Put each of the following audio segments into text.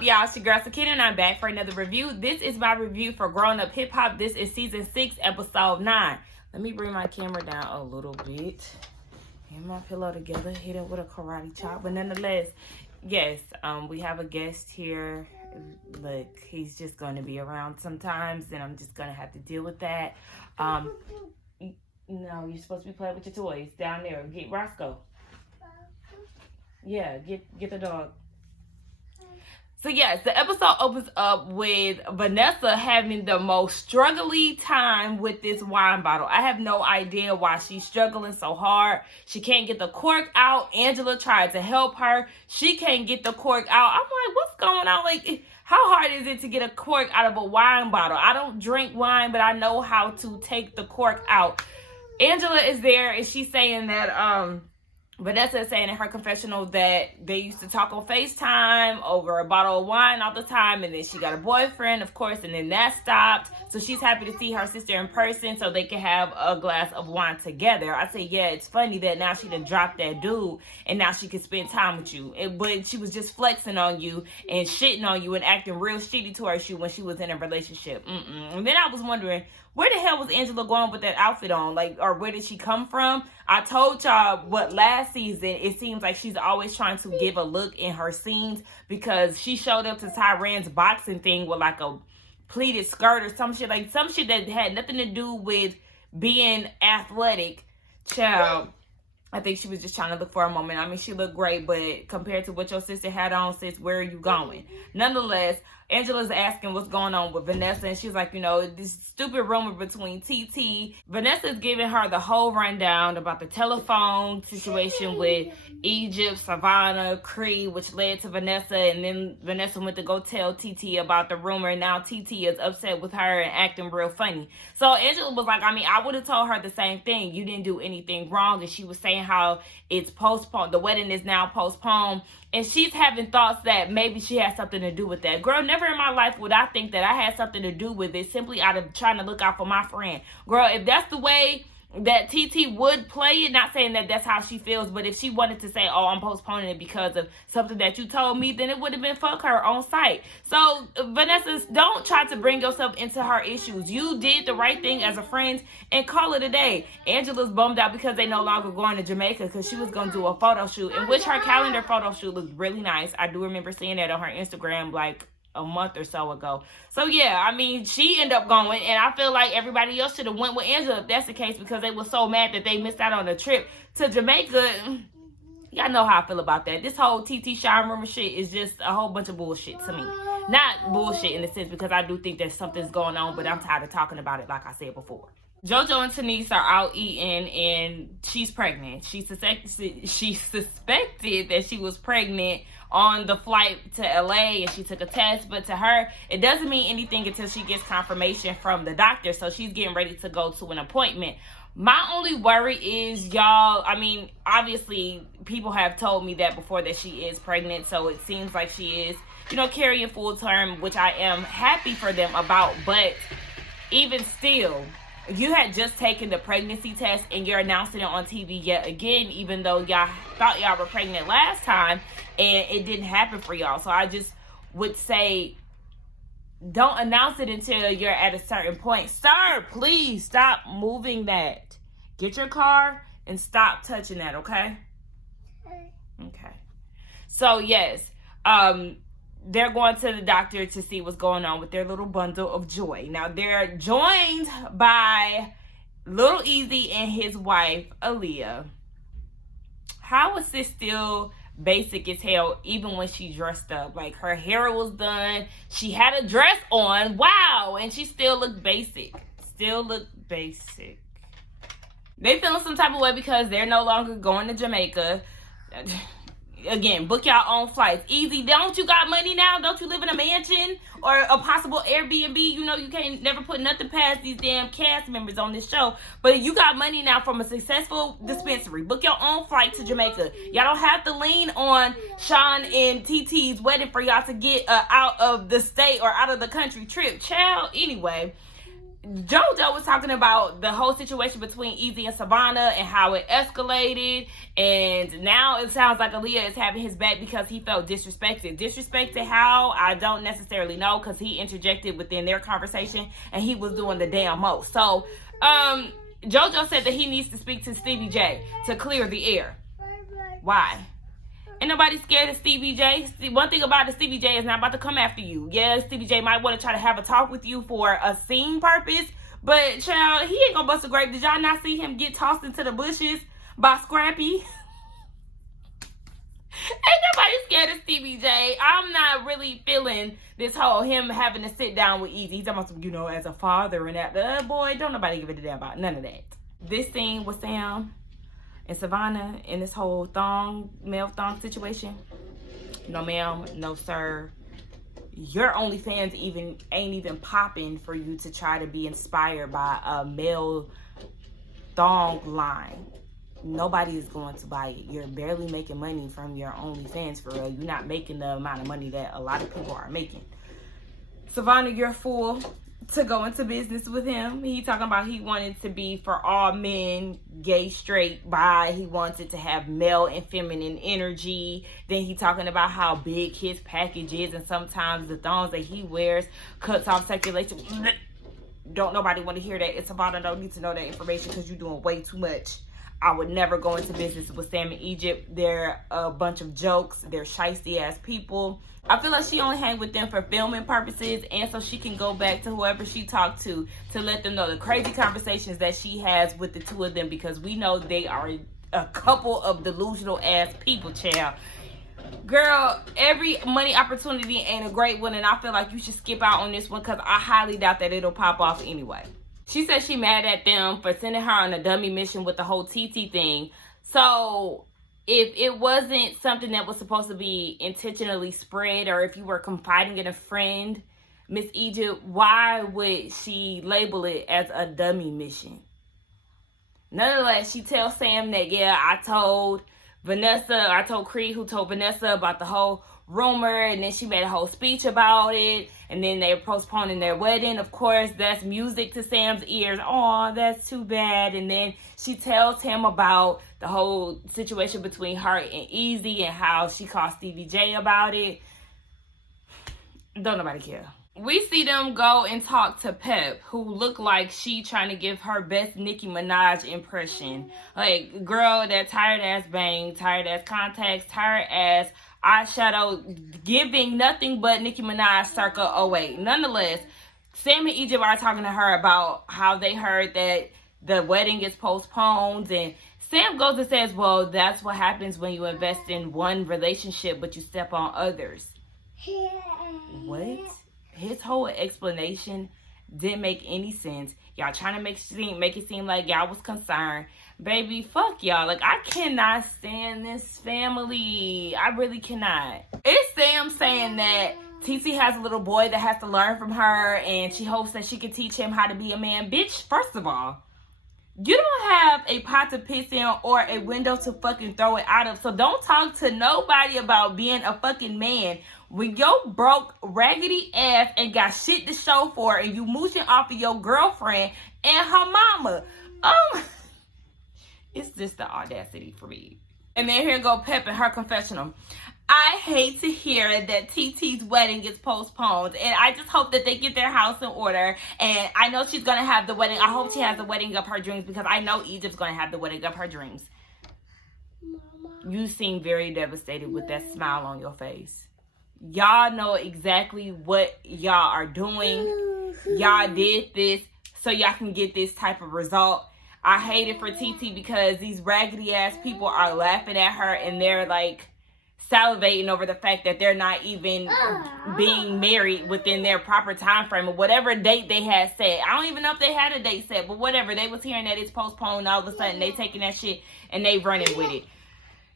up, y'all? It's your girl Sakina, and I'm back for another review. This is my review for Grown Up Hip Hop. This is season 6, episode 9. Let me bring my camera down a little bit. Get my pillow together, hit it with a karate chop. But nonetheless, yes, we have a guest here. Look, he's just going to be around sometimes, and I'm just going to have to deal with that. No, you're supposed to be playing with your toys down there. Get Roscoe. Yeah, get the dog. So yes, the episode opens up with Vanessa having the most struggly time with this wine bottle. I have no idea why she's struggling so hard. She can't get the cork out. Angela tried to help her. She can't get the cork out. I'm like, what's going on? Like, how hard is it to get a cork out of a wine bottle? I don't drink wine, but I know how to take the cork out. Angela is there, and she's saying that Vanessa is saying in her confessional that they used to talk on FaceTime over a bottle of wine all the time, and then she got a boyfriend, of course, and then that stopped. So she's happy to see her sister in person so they can have a glass of wine together. I say, yeah, it's funny that now she done dropped that dude, and now she can spend time with you. But she was just flexing on you and shitting on you and acting real shitty towards you when she was in a relationship. And then I was wondering, where the hell was Angela going with that outfit on? Like, or where did she come from? I told y'all what last season, it seems like she's always trying to give a look in her scenes because she showed up to Tyran's boxing thing with like a pleated skirt or some shit. Like some shit that had nothing to do with being athletic. Child, I think she was just trying to look for a moment. I mean, she looked great, but compared to what your sister had on, sis, where are you going? Nonetheless, Angela's asking what's going on with Vanessa, and she's like, you know, this stupid rumor between TT. Vanessa's giving her the whole rundown about the telephone situation with Egypt, Savannah, Cree, which led to Vanessa, and then Vanessa went to go tell TT about the rumor, and now TT is upset with her and acting real funny. So Angela was like, I mean, I would have told her the same thing. You didn't do anything wrong, and she was saying how it's postponed. The wedding is now postponed. And she's having thoughts that maybe she has something to do with that. Girl, never in my life would I think that I had something to do with it simply out of trying to look out for my friend. Girl, if that's the way that TT would play it, not saying that that's how she feels, but if she wanted to say, oh, I'm postponing it because of something that you told me, then it would have been fuck her on site. So, Vanessa, don't try to bring yourself into her issues. You did the right thing as a friend and call it a day. Angela's bummed out because they no longer going to Jamaica because she was going to do a photo shoot, in which her calendar photo shoot looked really nice. I do remember seeing that on her Instagram like a month or so ago. So yeah, I mean, she ended up going, and I feel like everybody else should have went with Angela if that's the case, because they were so mad that they missed out on the trip to Jamaica. Y'all know how I feel about that. This whole TT Shine rumor shit is just a whole bunch of bullshit to me. Not bullshit in the sense, because I do think that something's going on, but I'm tired of talking about it like I said before. JoJo and Tanise are out eating, and she's pregnant. She suspected that she was pregnant on the flight to LA, and she took a test, but to her, it doesn't mean anything until she gets confirmation from the doctor. So she's getting ready to go to an appointment. My only worry is, y'all, I mean, obviously people have told me that before that she is pregnant, so it seems like she is, you know, carrying full term, which I am happy for them about. But even still, you had just taken the pregnancy test and you're announcing it on TV yet again, even though y'all thought y'all were pregnant last time and it didn't happen for y'all. So I just would say, don't announce it until you're at a certain point. Sir, please stop moving that. Get your car and stop touching that, okay? Okay. So yes, they're going to the doctor to see what's going on with their little bundle of joy. Now, they're joined by little Eazy and his wife, Aaliyah. How is this still basic as hell, even when she dressed up? Like, her hair was done. She had a dress on. Wow. And she still looked basic. Still looked basic. They feeling some type of way because they're no longer going to Jamaica. Again, book y'all own flights. Eazy, don't you got money now? Don't you live in a mansion or a possible Airbnb? You know, you can't never put nothing past these damn cast members on this show. But you got money now from a successful dispensary. Book your own flight to Jamaica. Y'all don't have to lean on Sean and TT's wedding for y'all to get out of the state or out of the country trip. Child, anyway, JoJo was talking about the whole situation between Eazy and Savannah and how it escalated, and now it sounds like Aaliyah is having his back because he felt disrespected. Disrespected how? I don't necessarily know, because he interjected within their conversation and he was doing the damn most. So JoJo said that he needs to speak to Stevie J to clear the air. Why? Ain't nobody scared of Stevie J. One thing about it, Stevie J is not about to come after you. Yeah, Stevie J might want to try to have a talk with you for a scene purpose, but child, he ain't gonna bust a grape. Did y'all not see him get tossed into the bushes by Scrappy? Ain't nobody scared of Stevie J. I'm not really feeling this whole him having to sit down with Eazy. He's talking about, you know, as a father and that. Boy, don't nobody give a damn about none of that. This scene with Sam and Savannah in this whole male thong situation. No ma'am, no sir. Your OnlyFans ain't even popping for you to try to be inspired by a male thong line. Nobody is going to buy it. You're barely making money from your OnlyFans for real. You're not making the amount of money that a lot of people are making. Savannah, you're full to go into business with him. He talking about he wanted to be for all men, gay, straight, bi. He wanted to have male and feminine energy. Then he talking about how big his package is, and sometimes the thongs that he wears cuts off circulation. Don't nobody want to hear that. It's about, I don't need to know that information because you're doing way too much. I would never go into business with Sam and Egypt. They're a bunch of jokes. They're shiesty ass people. I feel like she only hang with them for filming purposes, and so she can go back to whoever she talked to let them know the crazy conversations that she has with the two of them, because we know they are a couple of delusional ass people, child. Girl, every money opportunity ain't a great one, and I feel like you should skip out on this one because I highly doubt that it'll pop off anyway. She said she mad at them for sending her on a dummy mission with the whole TT thing. So if it wasn't something that was supposed to be intentionally spread, or if you were confiding in a friend, Miss Egypt, why would she label it as a dummy mission? Nonetheless, she tells Sam that, yeah, I told Creed, who told Vanessa about the whole rumor, and then she made a whole speech about it, and then they're postponing their wedding. Of course, that's music to Sam's ears. Oh, that's too bad. And then she tells him about the whole situation between her and Eazy and how she called Stevie J about it. Don't nobody care. We see them go and talk to Pep, who looked like she trying to give her best Nicki Minaj impression. Like, girl, that tired ass bang, tired ass contacts, tired ass eyeshadow, giving nothing but Nicki Minaj circa 08. Nonetheless, Sam and Egypt are talking to her about how they heard that the wedding is postponed, and Sam goes and says, well, that's what happens when you invest in one relationship but you step on others. What? His whole explanation didn't make any sense. Y'all trying to make it seem like y'all was concerned. Baby, fuck y'all. Like, I cannot stand this family. I really cannot. It's Sam saying that TT has a little boy that has to learn from her, and she hopes that she can teach him how to be a man. Bitch, first of all, you don't have a pot to piss in or a window to fucking throw it out of. So don't talk to nobody about being a fucking man when your broke, raggedy ass ain't got shit to show for it, and you mooching off of your girlfriend and her mama. It's just the audacity for me. And then here go Pep in her confessional. I hate to hear that TT's wedding gets postponed, and I just hope that they get their house in order. And I know she's gonna have the wedding. I hope she has the wedding of her dreams, because I know Egypt's gonna have the wedding of her dreams. You seem very devastated with that smile on your face. Y'all know exactly what y'all are doing. Y'all did this so y'all can get this type of result. I hate it for TT because these raggedy ass people are laughing at her, and they're like salivating over the fact that they're not even being married within their proper time frame or whatever date they had set. I don't even know if they had a date set, but whatever. They was hearing that it's postponed. All of a sudden they taking that shit and they running with it.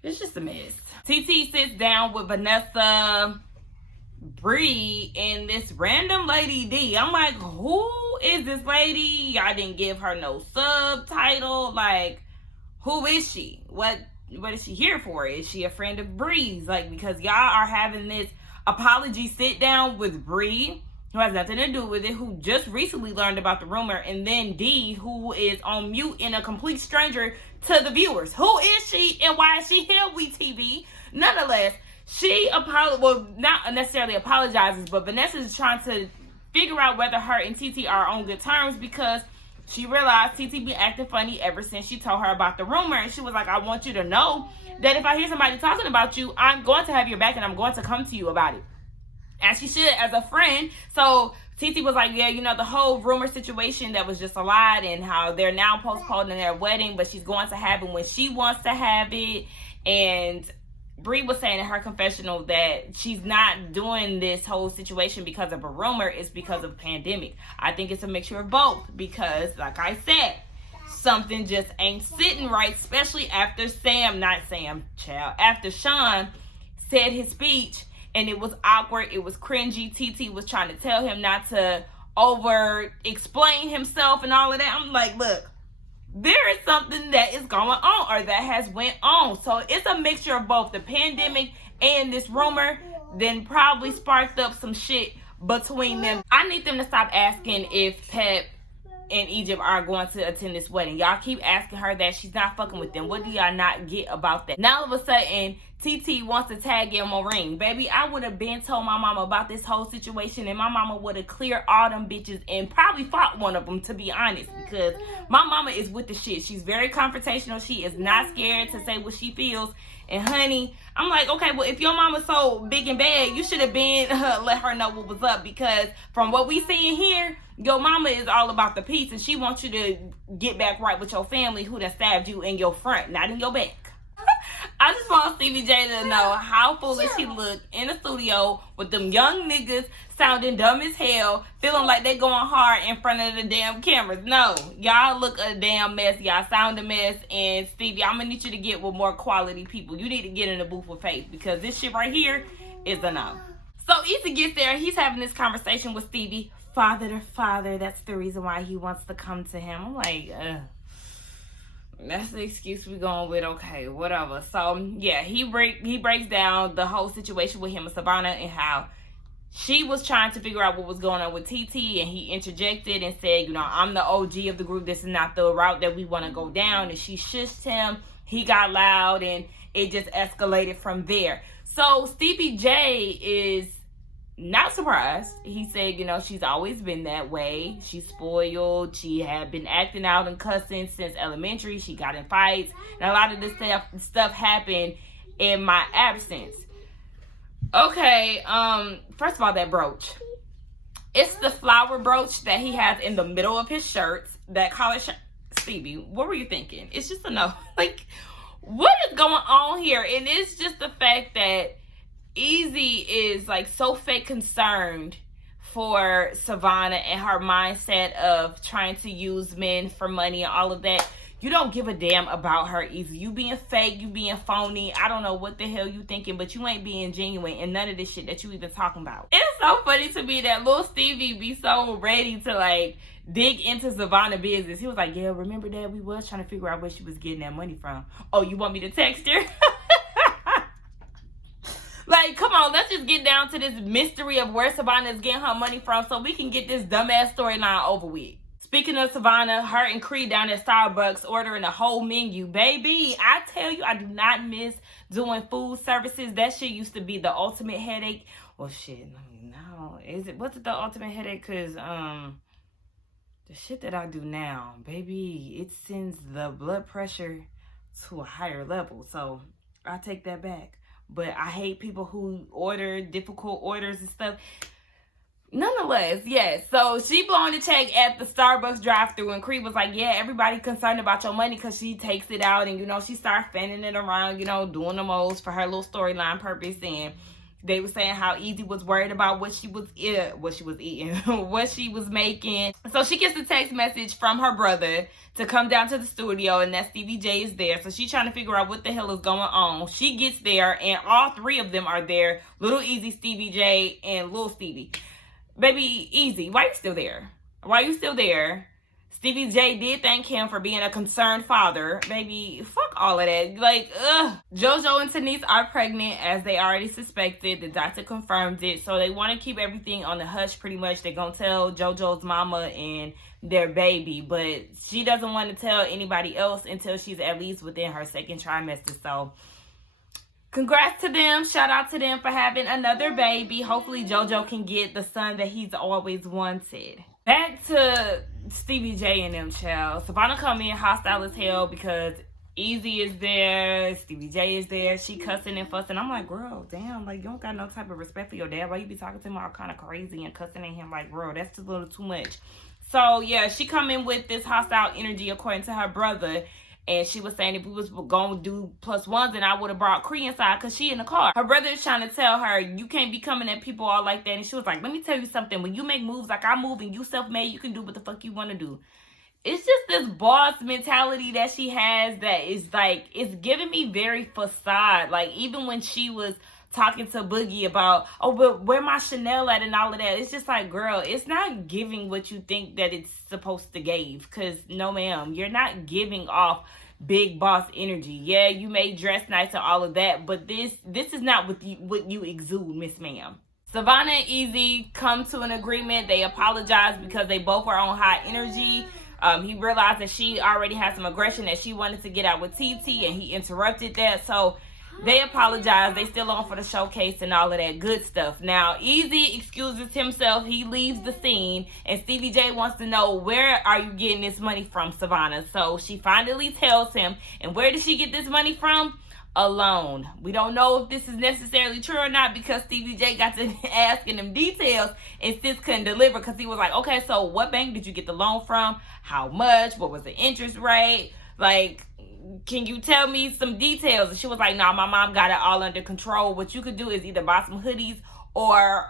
It's just a mess. TT sits down with Vanessa, Bree, and this random lady D. I'm like, who is this lady? Y'all didn't give her no subtitle. Like, who is she? What is she here for? Is she a friend of Bree's? Like, because y'all are having this apology sit down with Bree, who has nothing to do with it, who just recently learned about the rumor, and then D, who is on mute and a complete stranger to the viewers. Who is she and why is she here, WeTV? Nonetheless, she not necessarily apologizes, but Vanessa is trying to figure out whether her and TT are on good terms, because she realized TT been acting funny ever since she told her about the rumor, and she was like, I want you to know that if I hear somebody talking about you, I'm going to have your back and I'm going to come to you about it. As she should, as a friend. So TT was like, yeah, you know, the whole rumor situation, that was just a lie, and how they're now postponing their wedding, but she's going to have it when she wants to have it. And Bree was saying in her confessional that she's not doing this whole situation because of a rumor, it's because of a pandemic. I think it's a mixture of both, because like I said, something just ain't sitting right, especially after after Sean said his speech, and it was awkward, it was cringy. TT was trying to tell him not to over explain himself and all of that. I'm like, look, there is something that is going on, or that has went on. So it's a mixture of both. The pandemic and this rumor then probably sparked up some shit between them. I need them to stop asking if Pep and Egypt are going to attend this wedding. Y'all keep asking her that. She's not fucking with them. What do y'all not get about that? Now all of a sudden, TT wants to tag in Maureen. Baby, I would have been told my mama about this whole situation, and my mama would have cleared all them bitches and probably fought one of them, to be honest, because my mama is with the shit. She's very confrontational. She is not scared to say what she feels. And honey, I'm like, okay, well, if your mama's so big and bad, you should have been let her know what was up, because from what we seeing here, your mama is all about the peace, and she wants you to get back right with your family who done stabbed you in your front, not in your back. I just want Stevie J to know how foolish she looked in the studio with them young niggas sounding dumb as hell, feeling like they going hard in front of the damn cameras. No, y'all look a damn mess. Y'all sound a mess. And Stevie, I'm gonna need you to get with more quality people. You need to get in the booth with Faith, because this shit right here is enough. So Eazy gets there. He's having this conversation with Stevie. Father to father. That's the reason why he wants to come to him. I'm like, that's the excuse we going with. Okay, whatever. So yeah, he breaks down the whole situation with him and Savannah, and how she was trying to figure out what was going on with TT, and he interjected and said, you know, I'm the OG of the group. This is not the route that we want to go down. And she shushed him. He got loud, and it just escalated from there. So Stevie J is not surprised. He said, you know, she's always been that way. She's spoiled. She had been acting out and cussing since elementary. She got in fights, and a lot of this stuff happened in my absence. Okay, first of all, that brooch. It's the flower brooch that he has in the middle of his shirts, that collar shirt. Stevie, what were you thinking? It's just a no. Like, what is going on here? And it's just the fact that Eazy is like so fake concerned for Savannah and her mindset of trying to use men for money and all of that. You don't give a damn about her, Eazy. You being fake, you being phony. I don't know what the hell you thinking, but you ain't being genuine and none of this shit that you even talking about. It's so funny to me that little Stevie be so ready to like dig into Savannah business. He was like, yeah, remember that we was trying to figure out where she was getting that money from. Oh, you want me to text her? Like, come on, let's just get down to this mystery of where Savannah is getting her money from so we can get this dumbass storyline over with. Speaking of Savannah, her and Creed down at Starbucks ordering a whole menu. Baby, I tell you, I do not miss doing food services. That shit used to be the ultimate headache. Well, shit, no. What's the ultimate headache? Because, the shit that I do now, baby, it sends the blood pressure to a higher level. So, I take that back. But I hate people who order difficult orders and stuff. Nonetheless, yes. So she blowing the check at the Starbucks drive-thru, and Creed was like, yeah, everybody concerned about your money, because she takes it out and, you know, she starts fanning it around, you know, doing the most for her little storyline purpose. And they were saying how Eazy was worried about what she was eating, what she was making. So she gets a text message from her brother to come down to the studio, and that Stevie J is there. So she's trying to figure out what the hell is going on. She gets there, and all three of them are there. Little Eazy, Stevie J, and Little Stevie. Baby, Eazy, why you still there? Why you still there? Stevie J did thank him for being a concerned father. Baby, fuck all of that. Like, ugh. JoJo and Denise are pregnant, as they already suspected. The doctor confirmed it. So they want to keep everything on the hush, pretty much. They're going to tell JoJo's mama and their baby. But she doesn't want to tell anybody else until she's at least within her second trimester. So congrats to them. Shout out to them for having another baby. Hopefully JoJo can get the son that he's always wanted. Back to Stevie J and them, child. Savannah come in hostile as hell because Eazy is there, Stevie J is there. She cussing and fussing. I'm like, girl, damn, like, you don't got no type of respect for your dad. Why you be talking to him all kind of crazy and cussing at him? Like, girl, that's just a little too much. So, yeah, she come in with this hostile energy according to her brother. And she was saying if we was going to do +1s, then I would have brought Cree inside because she in the car. Her brother is trying to tell her, you can't be coming at people all like that. And she was like, let me tell you something. When you make moves like I move and you self-made, you can do what the fuck you want to do. It's just this boss mentality that she has that is like, it's giving me very facade. Like, even when she was talking to Boogie about, oh, but where my Chanel at and all of that. It's just like, girl, it's not giving what you think that it's supposed to give. Because, no, ma'am, you're not giving off big boss energy. Yeah, you may dress nice and all of that, but this is not what you exude, Miss Ma'am. Savannah and Eazy come to an agreement. They apologize because they both were on high energy. He realized that she already had some aggression that she wanted to get out with TT, and he interrupted that. So they apologize. They still on for the showcase and all of that good stuff. Now, Eazy excuses himself. He leaves the scene. And Stevie J wants to know, where are you getting this money from, Savannah? So she finally tells him. And where did she get this money from? A loan. We don't know if this is necessarily true or not because Stevie J got to asking him details and Sis couldn't deliver because he was like, okay, so what bank did you get the loan from? How much? What was the interest rate? Like, can you tell me some details? And she was like, no, my mom got it all under control. What you could do is either buy some hoodies or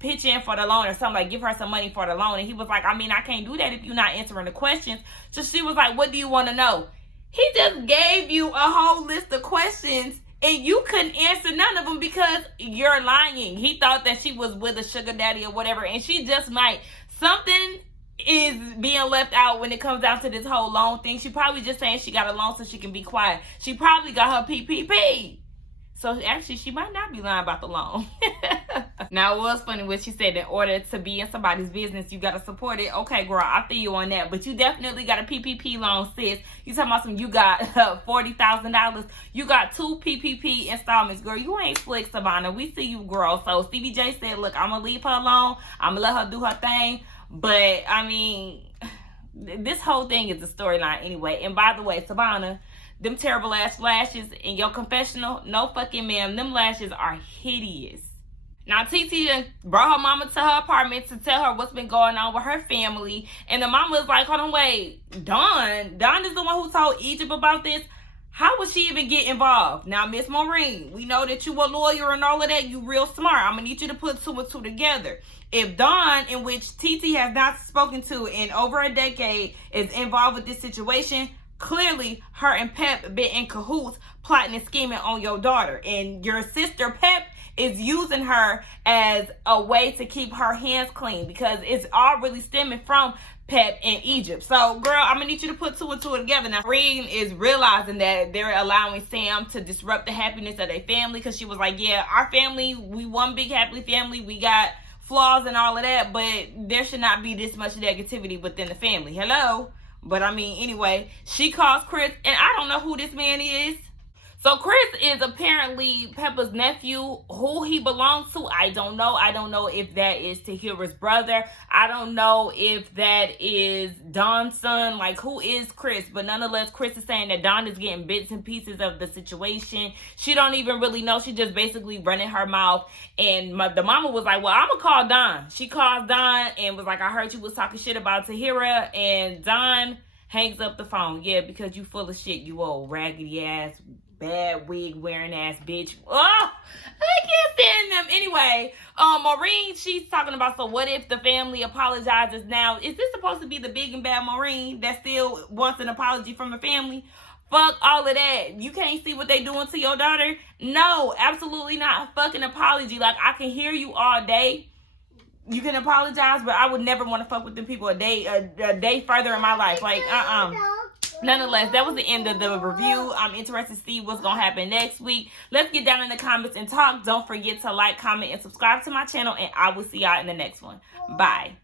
pitch in for the loan or something, like give her some money for the loan. And he was like, I mean, I can't do that if you're not answering the questions. So she was like, what do you want to know? He just gave you a whole list of questions and you couldn't answer none of them because you're lying. He thought that she was with a sugar daddy or whatever, and she just might. Something is being left out when it comes down to this whole loan thing. She probably just saying she got a loan so she can be quiet. She probably got her PPP. So actually, she might not be lying about the loan. Now, it was funny when she said in order to be in somebody's business, you got to support it. Okay, girl, I feel you on that. But you definitely got a PPP loan, sis. You talking about some, you got $40,000. You got 2 PPP installments, girl. You ain't slick, Savannah. We see you, girl. So Stevie J said, look, I'm going to leave her alone. I'm going to let her do her thing. But, I mean, this whole thing is a storyline anyway. And by the way, Savannah, them terrible ass lashes in your confessional, no fucking ma'am. Them lashes are hideous. Now, TT brought her mama to her apartment to tell her what's been going on with her family. And the mama was like, hold on, wait. Dawn is the one who told Egypt about this. How would she even get involved? Now, Miss Maureen, we know that you a lawyer and all of that. You real smart. I'm going to need you to put 2 and 2 together. If Dawn, in which TT has not spoken to in over a decade, is involved with this situation, clearly her and Pep been in cahoots plotting and scheming on your daughter. And your sister Pep is using her as a way to keep her hands clean because it's all really stemming from Pep in Egypt. So, girl, I'm gonna need you to put 2 and 2 together. Now, Maureen is realizing that they're allowing Sam to disrupt the happiness of their family because she was like, yeah, our family, we one big happy family. We got flaws and all of that, but there should not be this much negativity within the family. Hello? But, I mean, anyway, she calls Chris, and I don't know who this man is. So Chris is apparently Peppa's nephew. Who he belongs to, I don't know. I don't know if that is Tahira's brother. I don't know if that is Dawn's son. Like, who is Chris? But nonetheless, Chris is saying that Dawn is getting bits and pieces of the situation. She don't even really know. She just basically running her mouth. And the mama was like, well, I'm going to call Dawn. She calls Dawn and was like, I heard you was talking shit about Tahira. And Dawn hangs up the phone. Yeah, because you full of shit, you old raggedy ass bad wig wearing ass bitch. Oh, I can't stand them. Anyway, Maureen, she's talking about, so what if the family apologizes now? Is this supposed to be the big and bad Maureen that still wants an apology from the family? Fuck all of that. You can't see what they doing to your daughter? No, absolutely not. Fucking apology. Like, I can hear you all day. you can apologize, but I would never want to fuck with them people a day further in my life. Like, Nonetheless, that was the end of the review. I'm interested to see what's going to happen next week. Let's get down in the comments and talk. Don't forget to like, comment, and subscribe to my channel, and I will see y'all in the next one. Bye.